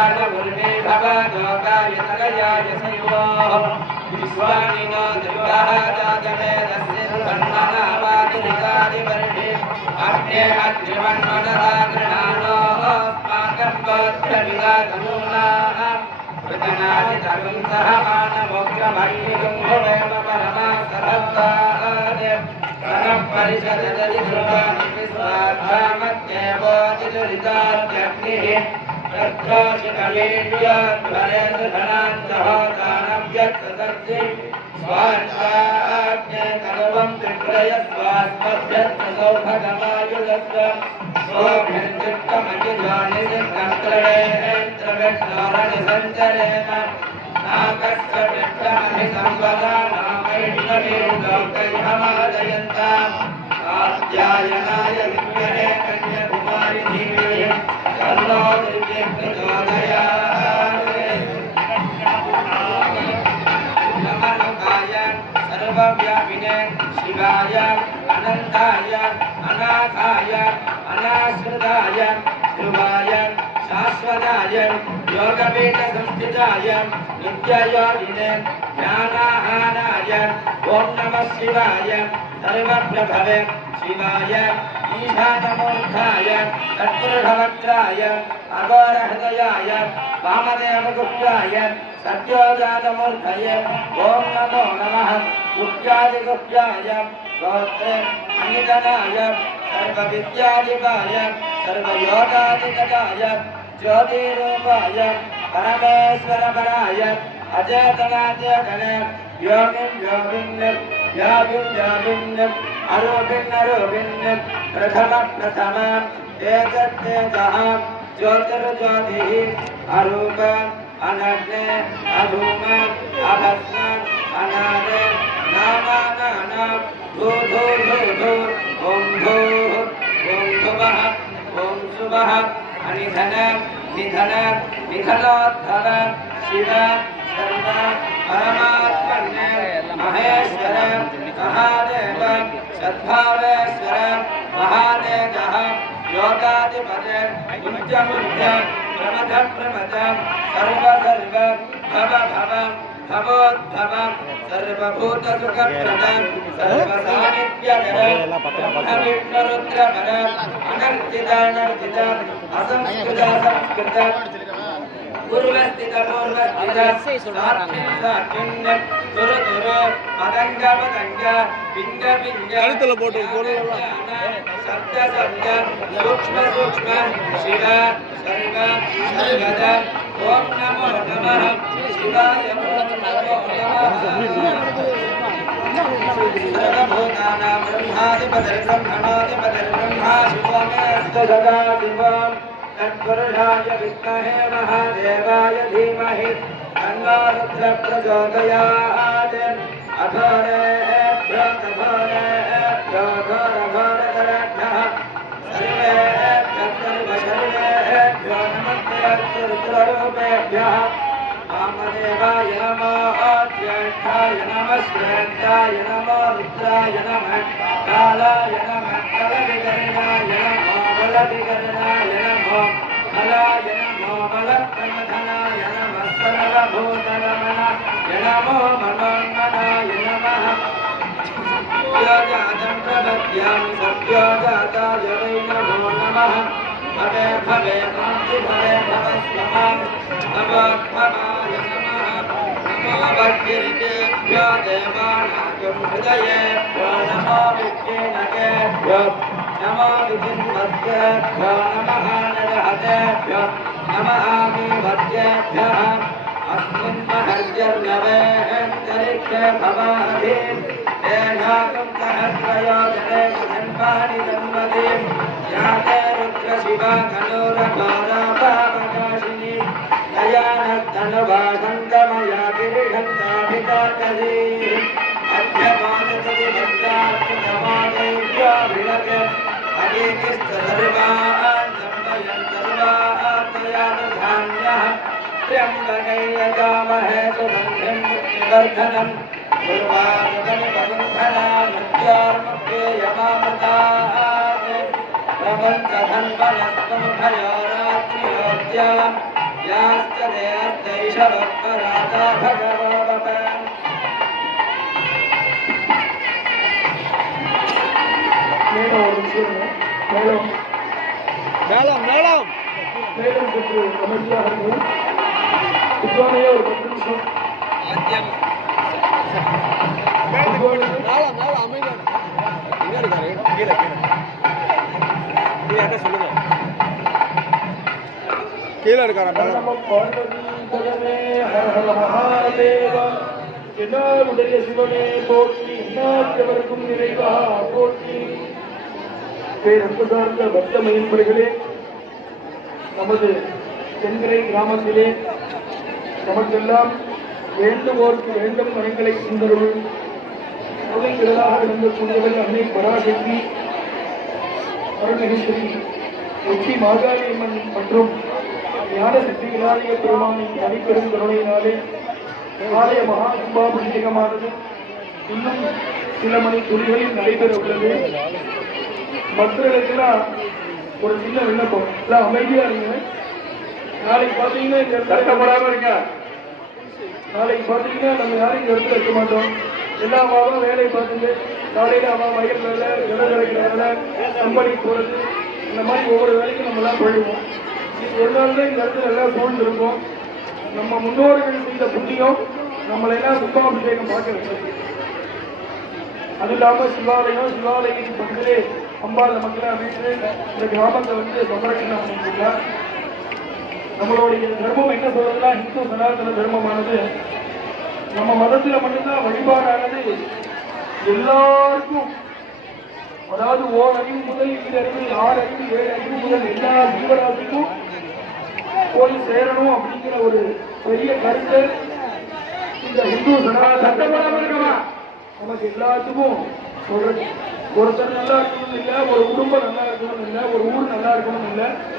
उर्वे भवदोगाय तगयाय सयोः विश्वानिनो देवः जातवे तस्य कन्मनावादिकादिवर्षे अग्ने अग्निवन्मनसा गृणानोः अस्माकं गोत्रविदातनूनाः प्रजनादितरुं सह मानवोग्रमग्निगुं भवेम परमासरत्ताय परिषदति ध्रुवाणि विश्वाभ्यामत्येवोचिदुरितात्यग्निः तत्रोषितवीर्योद्वरेन्द्रधनान्तहोतानव्यक्तसर्जि स्वान्ताज्ञे सर्वं विप्रयस्वास्मभ्यर्थसौभगमायुधस्य सोऽभ्यञ्चित्तमजिज्वानिसिद्धन्तरेन्द्रविष्णोरणिसञ्चरेण नाकस्य विक्रमभिसंवदा नामैष्णवीर्लोकैहमादयन्ताम् आध्यायनाय विद्महे कन्याकुमारि धीमहि तन्नो दिव्यः प्रचोदयात् नमोकाय सर्वव्यापिने शिवाय अनन्ताय अनाथाय अनाश्रिताय ध्रुवाय शाश्वताय योगपीठसंस्थिताय नित्ययोगिने ज्ञानाहाराय ॐ नमः शिवाय सर्वप्रभवे शिवाय ईशानमूर्धाय तत्पुरुषवक्त्राय अघोरहृदयाय वामदेवगुप्ताय सत्योजातमूर्धये ॐ नमो नमः गुप्त्यादिगुप्त्याय गोत्रे अनितनाय सर्वविद्यादिकाय सर्वयोगादिगताय ज्योतिरूपाय परमेश्वरपराय अचेतनाचेतने योगिन् योगिन् याविन् अरूपिन् प्रथम तेजः ज्योतिर्ज्योतिः अरूप अनग्ने अधूम अभस्म अनादे नाना धू धू धू धू ॐ भूः ॐ भुवः ॐ सुवः अनिधन निधन निधनोद्धव शिव सर्व परमात्मने महेश्वर महादेव सद्भावेश्वर महादेवः योगाधिपते मुञ्च प्रमद सर्व भव भवोद्भव सर्वभूतसुखप्रद सर्वसानिध्यकर ब्रह्मविष्णुरुद्रपर अनर्चित असंस्कृत संस्कृत पूर्वस्थित तुरु पतंग पिंग शब्द सूक्ष्म शिव सर्व सर्वद ओम नमो नमः शिवाय सर्वभूतानां ब्रह्माधिपतिर्ब्रह्मणोऽधिपतिर्ब्रह्मा शिवमेऽस्तु सदाशिवम् तत्पुरुषाय विद्महे महादेवाय धीमहि तन्नो रुद्रः प्रचोदयात् अघोरेभ्यो घोरघोरतरेभ्यः सर्वेभ्यो नमस्ते रुद्ररूपेभ्यः वामदेवाय नमो ज्येष्ठाय नमः श्रेष्ठाय नमो रुद्राय नमः कालाय नमः कलविकरणाय नमो बलविकरणाय नमो बलाय नमो बलप्रमथनाय नमः सर्वभूतरमणाय नमो मनोन्मनाय नमः सत्योजातं प्रपद्यामि सत्योजाताय वै नमो नमः भवे भवे भवन्तु भवे भवस्वमाम् भवोद्भवाय नमः नमो वज्रेभ्यो देवानां हृदयेभ्यो नमो विद्येनकेभ्यो नमो विधिन्वद्येभ्यो नमः नरहतेभ्यो नमः आमिवद्येभ्यः अस्मिन् महर्जर्नवेऽन्तरिक्षे भवाधीन् तेषाकं सहस्रयोजने जन्मानि जन्मदीं याते रुद्रशिवा धनुरघोराभावकाशिनी दयानस्तनुभासन्तमया गिरिशन्ताभिताकरी अभ्यमानसति भक्तात्मनमादैव्याभिलके अदीतिस्तसर्वान् सम्भयन् सर्वात्मयानुधान्यः त्र्यम्बकै यजामहे सुगन्धिं मुक्तिवर्धनम् उर्वारुकनिबन्धना मृत्योर्मुखे यमामृतात् प्रपञ्चधन्वनस्तमुखयो रात्रियोद्याम् याश्च देवदैशवत्पराता भगवत மேலும் சற்று அமைதியாக இருக்கும் வித்வானையே ஒரு 10 நிமிஷம் கீழே இருக்காரா என்னாருடைய சிவனே போற்றி என்னாற்றவருக்கும் நிறைவா போற்றி பேரன்பு சார்ந்த பக்த மயில்பர்களே, நமது தென்கரை கிராமத்திலே நமக்கெல்லாம் வேண்டுவோர்க்கு வேண்டும் மனங்களை சுந்தருள் உதவிகளாக விளங்கக்கூடியவள் அன்னை பராசக்தி அருள்மிகு உச்சி மாகாளியம்மன் மற்றும் ஞான சக்திகளாகிய பெருமானின் தனிப்பெரும் கருணையினாலே ஆலய மகா கும்பாபிஷேகமானது இன்னும் சில மணி துளிகளில் நடைபெற உள்ளது. பக்தர்களுக்கெல்லாம் ஒரு சின்ன விண்ணப்பம், எல்லாம் அமைதியா இருங்க. நாளைக்கு பாத்தீங்கன்னா நம்ம யாரும் இந்த இடத்துல இருக்க மாட்டோம். எல்லா அம்மாவும் வேலையை பார்த்துட்டு காலையில அம்மா வயல் வேலை, விளையாடுற வேலை, கம்பெனி போறது, இந்த மாதிரி ஒவ்வொரு வேலைக்கும் நம்ம எல்லாம் போயிடுவோம். ஒரு நாள் தான் இந்த இடத்துல எல்லாம் சூழ்ந்திருப்போம். நம்ம முன்னோர்கள் செய்த புண்ணியம் நம்மளை எல்லாம் கும்பாபிஷேகம் பார்க்க வைக்கிறது. அது இல்லாம சிவாலயத்துக்கு பக்கத்திலே அம்பாள் நமக்கெல்லாம் வீட்டு இந்த கிராமத்தை வந்து சமரட்சணம் பண்ணிருக்கார். நம்மளுடைய தர்மம் என்ன சொல்றதுன்னா, இந்து சனாதன தர்மமானது நம்ம மதத்துல மட்டும்தான் வழிபாடானது எல்லாருக்கும், அதாவது 1 அறிவு முதல் 2 அறிவு 6 அறிவு 7 அறிவு முதல் எல்லா ஜீவராசிக்கும் போய் சேரணும் அப்படிங்கிற ஒரு பெரிய கருத்து இந்த இந்து சனாதன நமக்கு எல்லாத்துக்கும் சொல்றது. ஒருத்தர் நல்லா இருக்கணும் இல்லை, ஒரு குடும்பம் நல்லா இருக்கணும் இல்லை, ஒரு ஊர் நல்லா இருக்கணும் இல்லை,